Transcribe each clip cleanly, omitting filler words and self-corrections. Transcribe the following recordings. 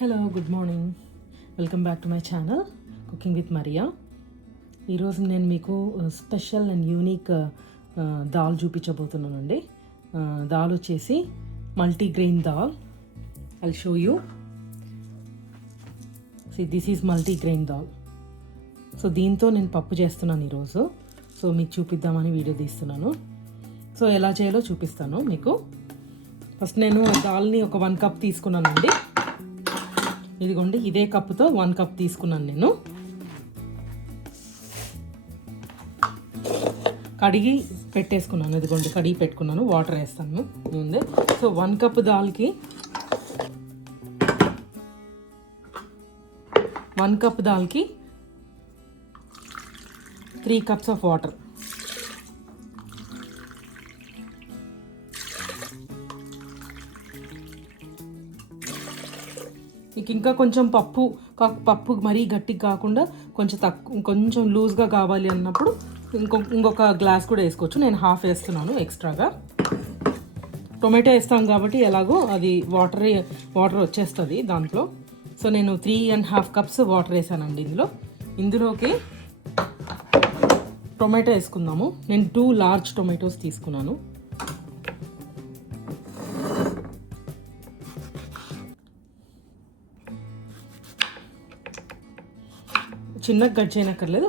Hello, good morning. Welcome back to my channel cooking with Maria. ఈరోజు నేను మీకు special and unique dal చూపించబోతున్నానండి. దాల్ వచ్చేసి multigrain dal. I show you. This is multigrain dal. So దీంతో నేను పప్పు చేస్తున్నాను ఈరోజు. సో మీకు చూపిద్దామని వీడియో తీస్తున్నాను. సో ఎలా చేయాలో చూపిస్తాను మీకు. ఫస్ట్ నేను దాల్ని ఒక 1 కప్ తీసుకున్నానండి. ఇదిగోండి, ఇదే కప్పుతో 1 కప్ తీసుకున్నాను నేను. కడిగి పెట్టేసుకున్నాను. ఇదిగోండి, కడిగి పెట్టుకున్నాను. వాటర్ వేస్తాను ముందే. సో 1 కప్ దాల్కి 3 కప్స్ ఆఫ్ వాటర్. మీకు ఇంకా కొంచెం పప్పు మరీ గట్టిగా కాకుండా కొంచెం లూజ్గా కావాలి అన్నప్పుడు ఇంకొక గ్లాస్ కూడా వేసుకోవచ్చు. నేను హాఫ్ వేస్తున్నాను ఎక్స్ట్రాగా. టొమాటో వేస్తాం కాబట్టి ఎలాగో అది వాటర్ వచ్చేస్తుంది దాంట్లో. సో నేను 3.5 కప్స్ వాటర్ వేసానండి ఇందులోకి టొమాటో వేసుకుందాము. నేను 2 లార్జ్ టొమాటోస్ తీసుకున్నాను. చిన్నగా కట్ చేయనక్కర్లేదు,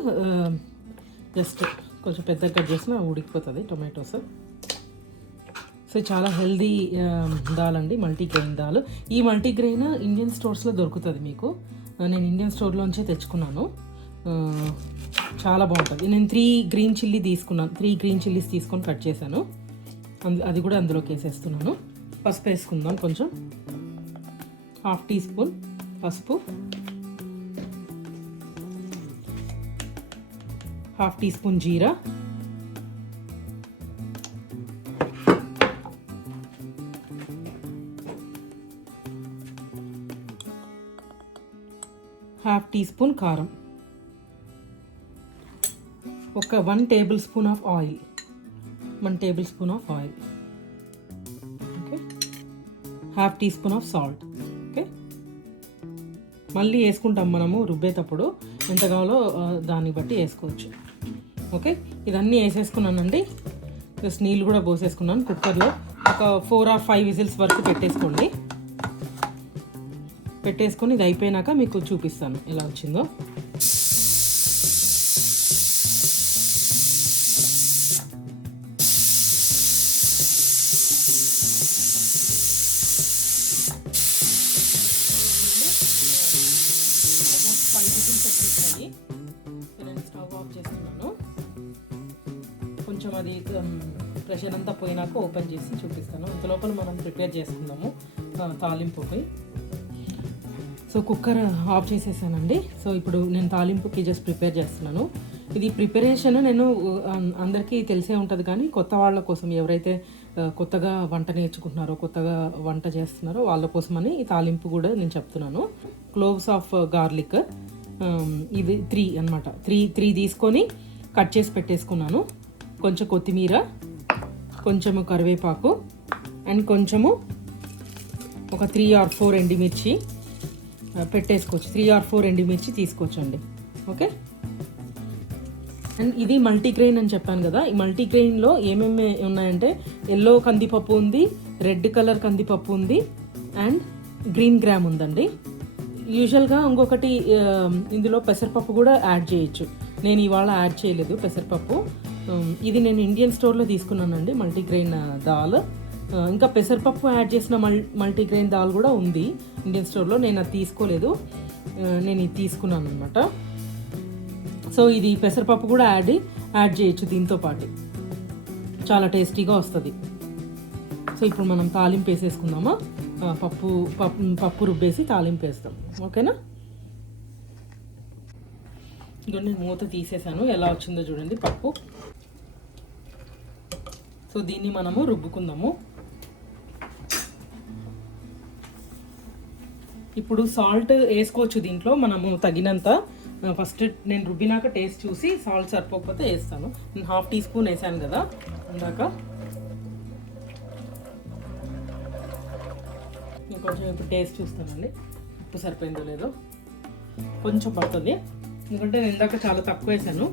జస్ట్ కొంచెం పెద్దగా కట్ చేసినా ఉడికిపోతుంది టొమాటోస్. సో చాలా హెల్దీ దాల్ అండి, మల్టీగ్రెయిన్ దాల్. ఈ మల్టీగ్రెయిన్ ఇండియన్ స్టోర్స్లో దొరుకుతుంది మీకు. నేను ఇండియన్ స్టోర్లోంచే తెచ్చుకున్నాను. చాలా బాగుంటుంది. నేను 3 గ్రీన్ చిల్లీ తీసుకున్నాను. 3 గ్రీన్ చిల్లీస్ తీసుకొని కట్ చేశాను. అది కూడా అందులోకి వేసేస్తున్నాను. పసుపు వేసుకుందాం. కొంచెం 1/2 టీ స్పూన్ పసుపు, 1/2 టీ స్పూన్ జీరా, 1/2 టీ స్పూన్ కారం, ఒక 1 tablespoon of oil. 1 tablespoon of oil. Okay, 1/2 teaspoon of salt. Okay, మళ్ళీ వేసుకుంటాం మనము రుబ్బేటప్పుడు. ఎంత కావాలో దాన్ని బట్టి వేసుకోవచ్చు. ఓకే, ఇదన్నీ వేసేసుకున్నానండి. ప్లస్ నీళ్ళు కూడా పోసేసుకున్నాను. కుక్కర్లో ఒక 4 or 5 విజిల్స్ వరకు పెట్టేసుకొని ఇది అయిపోయినాక మీకు చూపిస్తాను ఎలా వచ్చిందో. నేను స్టవ్ ఆఫ్ చేస్తున్నాను. కొంచెం అది ప్రెషర్ అంతా పోయినాక ఓపెన్ చేసి చూపిస్తాను. ఇంతలోపల మనం ప్రిపేర్ చేసుకుందాము తాలింపుకి. సో కుక్కర్ ఆఫ్ చేసేసానండి. సో ఇప్పుడు నేను తాలింపుకి జస్ట్ ప్రిపేర్ చేస్తున్నాను. ఇది ప్రిపరేషన్ నేను అందరికీ తెలిసే ఉంటుంది, కానీ కొత్త వాళ్ళ కోసం, ఎవరైతే కొత్తగా వంట నేర్చుకుంటున్నారో, కొత్తగా వంట చేస్తున్నారో వాళ్ళ కోసమని ఈ తాలింపు కూడా నేను చెప్తున్నాను. క్లోవ్స్ ఆఫ్ గార్లిక్ ఇది 3 అనమాట. 3 తీసుకొని కట్ చేసి పెట్టేసుకున్నాను. కొంచెం కొత్తిమీర, కొంచెము కరివేపాకు, అండ్ కొంచెము ఒక 3 or 4 ఎండుమిర్చి పెట్టేసుకోవచ్చు. 3 or 4 ఎండుమిర్చి తీసుకోవచ్చండి. ఓకే, అండ్ ఇది మల్టీగ్రెయిన్ అని చెప్పాను కదా. ఈ మల్టీగ్రెయిన్లో ఏమేమి ఉన్నాయంటే ఎల్లో కందిపప్పు ఉంది, రెడ్ కలర్ కందిపప్పు ఉంది, అండ్ గ్రీన్ గ్రామ్ ఉందండి. యూజువల్గా ఇంకొకటి ఇందులో పెసరపప్పు కూడా యాడ్ చేయొచ్చు. నేను ఇవాళ యాడ్ చేయలేదు పెసరపప్పు. ఇది నేను ఇండియన్ స్టోర్లో తీసుకున్నానండి మల్టీగ్రెయిన్ దాల్. ఇంకా పెసరపప్పు యాడ్ చేసిన మల్టీగ్రెయిన్ దాల్ కూడా ఉంది ఇండియన్ స్టోర్లో. నేను అది తీసుకోలేదు, నేను ఇది తీసుకున్నాను అనమాట. సో ఇది పెసరపప్పు కూడా యాడ్ చేయొచ్చు దీంతో పాటు. చాలా టేస్టీగా వస్తుంది. సో ఇప్పుడు మనం తాలింపు వేసేసుకుందామా. పప్పు రుబ్బేసి తాలింపు వేస్తాం. ఓకేనా. ఇంకా నేను మూత తీసేసాను. ఎలా వచ్చిందో చూడండి పప్పు. సో దీన్ని మనము రుబ్బుకుందాము. ఇప్పుడు సాల్ట్ వేసుకోవచ్చు దీంట్లో మనము తగినంత. ఫస్ట్ నేను రుబ్బినాక టేస్ట్ చూసి సాల్ట్ సరిపోకపోతే వేస్తాను. నేను 1/2 టీ స్పూన్ వేసాను కదా ఇందాక. నేను కొంచెం ఇప్పుడు టేస్ట్ చూస్తానండి. ఉప్పు సరిపోయిందో లేదో, కొంచెం పడుతుంది ఎందుకంటే నేను ఇందాక చాలా తక్కువ వేసాను.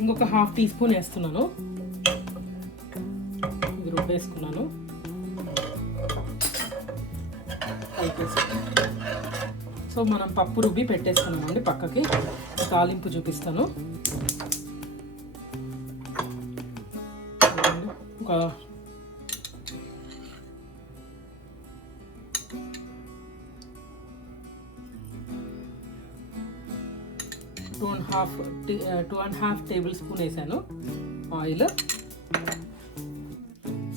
ఇంకొక 1/2 టీ స్పూన్ వేస్తున్నాను. ఇది రుబ్బేసుకున్నాను. సో మనం పప్పు రుబ్బి పెట్టేసుకున్నామండి పక్కకి. తాలింపు చూపిస్తాను. ఒక 2.5 టేబుల్ స్పూన్ వేసాను ఆయిల్.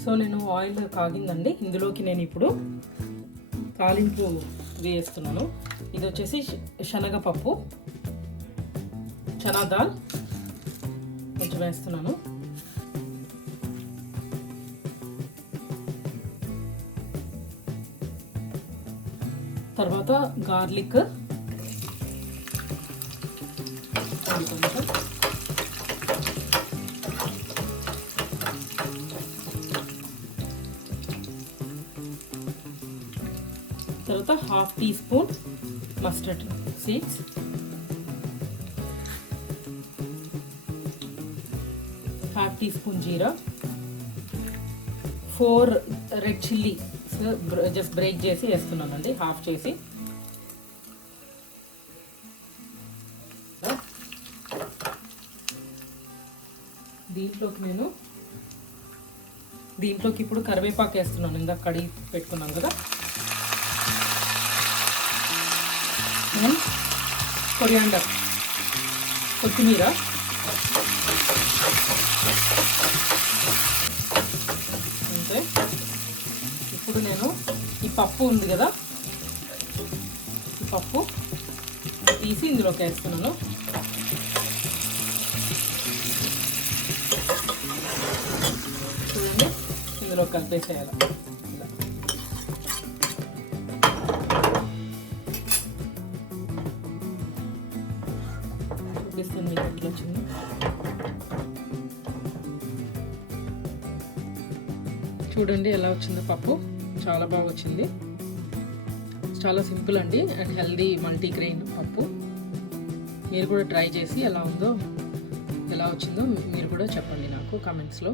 సో నేను ఆయిల్ కాగిందండి. ఇందులోకి నేను ఇప్పుడు తాలింపు వేస్తున్నాను. ఇది వచ్చేసి శనగపప్పు, చనా దాల్ కొంచెం వేస్తున్నాను. తర్వాత గార్లిక్ కొంచెం, తర్వాత 1/2 teaspoon mustard seeds, 1/2 teaspoon jeera, 4 red chilli just break చేసి వేస్తున్నానండి, హాఫ్ చేసి. దీంట్లోకి ఇప్పుడు కరివేపాకు వేస్తున్నాను. ఇందాక కడిగి పెట్టుకున్నాను కదా. కొరియాండర్, కొత్తిమీర, అంతే. ఇప్పుడు నేను ఈ పప్పు ఉంది కదా, ఈ పప్పు తీసి ఇందులోకి వేస్తున్నాను. చూడండి, ఇందులో కలిపేసేయాలి. చూపిస్తాను మీకు ఎట్లా వచ్చింది. చూడండి ఎలా వచ్చిందో పప్పు. చాలా బాగా వచ్చింది. చాలా సింపుల్ అండి అండ్ హెల్దీ మల్టీగ్రెయిన్ పప్పు. మీరు కూడా ట్రై చేసి ఎలా వచ్చిందో మీరు కూడా చెప్పండి నాకు కామెంట్స్లో.